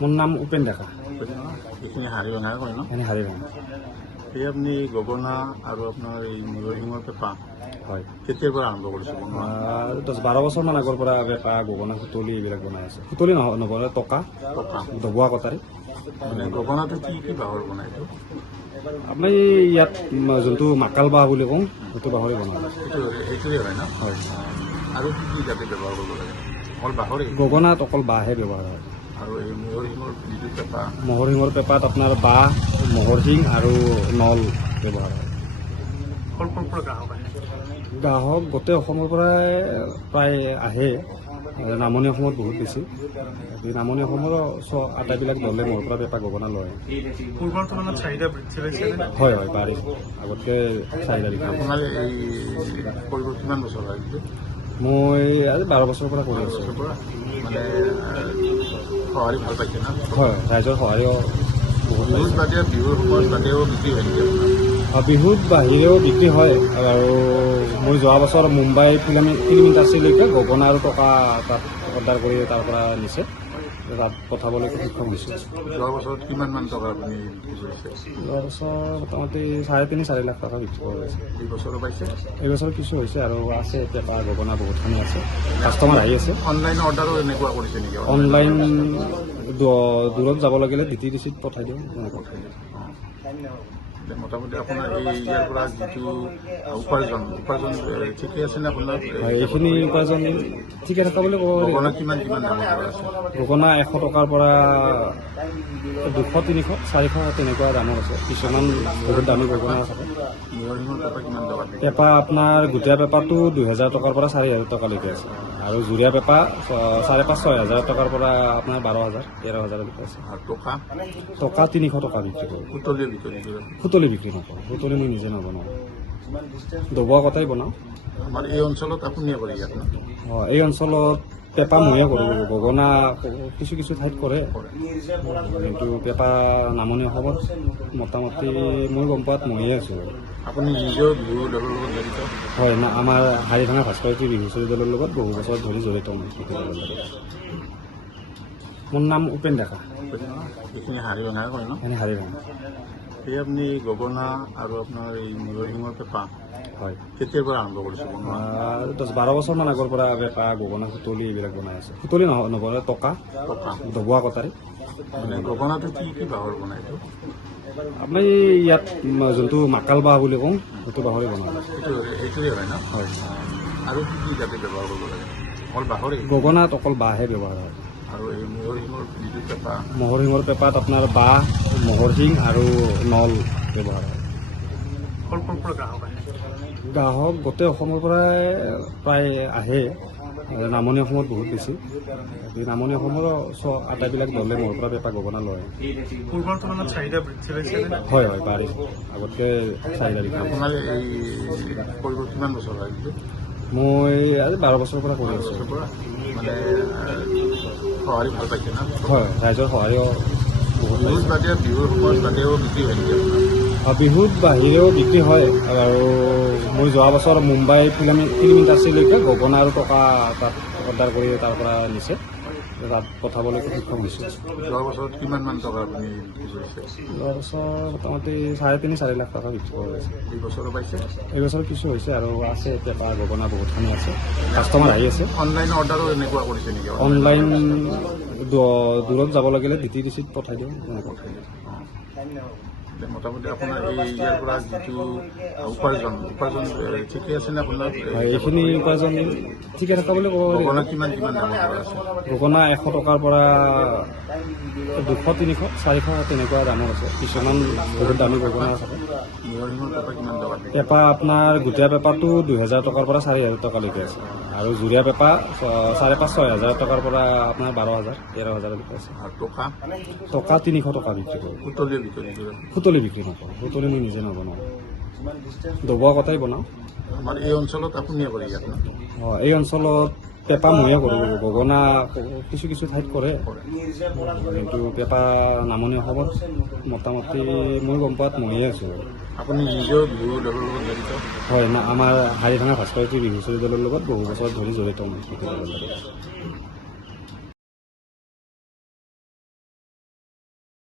মোৰ নাম উপেন ডেকা। এইখিনি হাৰিভাঙা কয় ন? এনে হাৰিভাঙা। এই আপুনি গগনা আৰু আপোনাৰ এই মূৰৰ শিঙৰ পেঁপা হয়, কেতিয়াৰ পৰা আৰম্ভ কৰিছে বনোৱা? 10-12 বছৰমান আগৰ পৰা পেঁপা, গগনা, সুতলি এইবিলাক বনাই আছে। সুতলি নবনাই, টকা টকা ডবোৱা কটাৰী। মানে গগনাটো কি বাঁহৰ বনাই এইটো? আমি ইয়াত যোনটো মাকাল বাঁহ বুলি কওঁ, সেইটো বাঁহৰে বনাই আছে। সেইটোৱে হয় ন? হয়, আৰু কি যাতে ব্যৱহাৰ কৰিব লাগে? অকল বাঁহৰে? গগনাত অকল বাঁহহে ব্যৱহাৰ হয়। আৰু এই মূৰৰ শিঙৰ যিটো পেঁপা? ম'হৰ শিঙৰ পেঁপাত আপোনাৰ বাঁহ, ম'হৰ শিং আৰু নল ব্যৱহাৰ হয়। ক'ৰ পৰা গ্ৰাহক আহে? গ্ৰাহক গোটেই অসমৰ পৰাই প্ৰায় আহে। নামনি অসমত বহুত বেছি। নামনি অসমৰ আটাইবিলাক দলে মোৰ পৰা পেঁপা, গগনা লয়। পূৰ্বৰ তুলনাত চাহিদা বৃদ্ধি পাইছে? হয়, বাঢ়িছে। আগতকৈ চাহিদা বৃদ্ধি পাইছে। আপোনাৰ এই কৰিব কিমান বছৰ হয়? মই আজি 12 বছৰৰ পৰা কৰি আছোঁ। মানে সঁহাৰি ভাল পাইছে না? হয়, ৰাইজৰ সহায়ো বহুত বিহুত বাদে বিহুৰ সময়ত বাদেও বিক্ৰী হয় নেকি আপোনাৰ? বিহুত বাহিৰেও বিক্ৰী হয়। আৰু মই যোৱা বছৰ মুম্বাই ফিল্ম ইণ্ডাষ্ট্ৰীলৈকে গগনা আৰু টকা তাত অৰ্ডাৰ কৰি তাৰ পৰা নিছে, তাত পঠাবলৈ সক্ষম হৈছোঁ। যোৱা বছৰত কিমান মান টকা আপুনি বিক্ৰী কৰিছে? যোৱা বছৰ মোটামুটি 3.5-4 লাখ টকা বিক্ৰী কৰা হৈছে। এই বছৰো পাইছে? এইবছৰ কিছু হৈছে আৰু আছে পেঁপা, গগনা বহুতখিনি আছে, কাষ্টমাৰ আহি আছে। অনলাইন অৰ্ডাৰো এনেকুৱা কৰিছে নেকি? অনলাইন দূৰত যাব লাগিলে DTDCত পঠাই দিওঁ। মোটামুটি আপোনাৰ এই ইয়াৰ পৰা যিটো উপাৰ্জন ঠিকে আছে নে আপোনাৰ? হয়, এইখিনি উপাৰ্জন ঠিকে থকা বুলি ক'ব পাৰি। গগনা কিমান দামৰ পৰা আছে? গগনা 100 টকাৰ পৰা 200, 300, 400 তেনেকুৱা দামৰ আছে। কিছুমান বহুত দামী গগনা থাকে। মূৰৰ শিঙৰ পেঁপা কিমান টকা? পেঁপা আপোনাৰ গোটীয়া পেঁপাটো 2000 টকাৰ পৰা 4000 টকালৈকে আছে। আৰু জুৰীয়া পেঁপা 5,500-6,000 টকাৰ পৰা আপোনাৰ 12,000-13,000লৈকে আছে। আৰু টকা? টকা 300 টকা বিক্ৰী কৰোঁ। সুতলিৰ ভিতৰত? সুতলি বিক্ৰী নকৰোঁ, সুতলি মই নিজে নবনাওঁ, ডবোৱা কটাই বনাওঁ। আমাৰ এই অঞ্চলত আপুনিয়ে কৰে ইয়াত? এই অঞ্চলত পেঁপা ময়ে কৰোঁ, গগনা কিছু ঠাইত কৰে, কিন্তু পেঁপা নামনি অসমত মোটামুটি মই গম পোৱাত ময়ে আছোঁ। আপুনি নিজেও বিহু দলৰ লগত জড়িত? হয়, আমাৰ হাৰিভাঙা ভাস্কৰ্য বিহু দলৰ লগত বহু বছৰ ধৰি জড়িত। মোৰ নাম উপেন ডেকা। এইখিনি হাৰিভাঙা কয় ন? এনে হাৰিভাঙা। এই আপুনি গগনা আৰু আপোনাৰ এই মূৰৰ শিঙৰ পেঁপা হয়, কেতিয়াৰ পৰা আৰম্ভ কৰিছে বনোৱা? 10-12 বছৰমান আগৰ পৰা পেঁপা, গগনা, সুতলি এইবিলাক বনাই আছে। সুতলি নবনাই, টকা ডবোৱা কটাৰী। মানে গগনাটো কি বাঁহৰ বনাই এইটো? আমি ইয়াত যোনটো মাকাল বাঁহ বুলি কওঁ, সেইটো বাঁহৰে বনাই আছে। সেইটোৱে হয় ন? হয়, আৰু কি যাতে ব্যৱহাৰ কৰিব লাগে? অকল বাঁহৰে? গগনাত অকল বাঁহহে ব্যৱহাৰ হয়। আৰু এই মূৰৰ শিঙৰ যিটো পেঁপা? ম'হৰ শিঙৰ পেঁপাত আপোনাৰ বাঁহ, ম'হৰ শিং আৰু নল ব্যৱহাৰ হয়। ক'ৰ পৰা গ্ৰাহক আহে? গ্ৰাহক গোটেই অসমৰ পৰাই প্ৰায় আহে। নামনি অসমত বহুত বেছি। নামনি অসমৰ আটাইবিলাক দলে মোৰ পৰা পেঁপা, গগনা লয়। পূৰ্বৰ তুলনাত চাহিদা বৃদ্ধি পাইছে? হয়, বাঢ়িছে। আগতকৈ চাহিদা বৃদ্ধি পাইছে। আপোনাৰ এই কৰিব কিমান বছৰ হয়? মই আজি 12 বছৰৰ পৰা কৰি আছোঁ। মানে সঁহাৰি ভাল পাইছে না? হয়, ৰাইজৰ সহায়ো বহুত বিহুত বাদে বিহুৰ সময়ত বাদেও বিক্ৰী হয় নেকি আপোনাৰ? বিহুত বাহিৰেও বিক্ৰী হয়। আৰু মই যোৱা বছৰ মুম্বাই ফিল্ম ইণ্ডাষ্ট্ৰীলৈকে গগনা আৰু টকা তাত অৰ্ডাৰ কৰি তাৰ পৰা নিছে, তাত পঠাবলৈ সক্ষম হৈছোঁ। যোৱা বছৰত কিমান মান টকা আপুনি বিক্ৰী কৰিছে? যোৱা বছৰ মোটামুটি 3.5-4 লাখ টকা বিক্ৰী কৰা হৈছে। এই বছৰো পাইছে? এইবছৰ কিছু হৈছে আৰু আছে পেঁপা, গগনা বহুতখিনি আছে, কাষ্টমাৰ আহি আছে। অনলাইন অৰ্ডাৰো এনেকুৱা কৰিছে নেকি? অনলাইন দূৰত যাব লাগিলে DTDCত পঠাই দিওঁ। মোটামুটি আপোনাৰ এই ইয়াৰ পৰা যিটো উপাৰ্জন ঠিকে আছে নে আপোনাৰ? হয়, এইখিনি উপাৰ্জন ঠিকে থকা বুলি ক'ব পাৰি। গগনা কিমান দামৰ পৰা আছে? গগনা 100 টকাৰ পৰা 200, 300, 400 তেনেকুৱা দামৰ আছে। কিছুমান বহুত দামী গগনা থাকে। মূৰৰ শিঙৰ পেঁপা কিমান টকা? পেঁপা আপোনাৰ গোটীয়া পেঁপাটো 2000 টকাৰ পৰা 4000 টকালৈকে আছে। আৰু জুৰীয়া পেঁপা 5,500-6,000 টকাৰ পৰা আপোনাৰ 12,000-13,000লৈকে আছে। আৰু টকা? টকা 300 টকা বিক্ৰী কৰোঁ। সুতলিৰ ভিতৰত? সুতলি বিক্ৰী নকৰোঁ, সুতলি মই নিজে নবনাওঁ, ডবোৱা কটাই বনাওঁ। আমাৰ এই অঞ্চলত আপুনিয়ে কৰে ইয়াত? এই অঞ্চলত পেঁপা ময়ে কৰোঁ, গগনা কিছু ঠাইত কৰে, কিন্তু পেঁপা নামনি অসমত মোটামুটি মই গম পোৱাত ময়ে আছোঁ। আপুনি নিজেও বিহু দলৰ লগত জড়িত? হয়, আমাৰ হাৰিভাঙা ভাস্কৰ্য বিহু দলৰ লগত বহু বছৰ ধৰি জড়িত।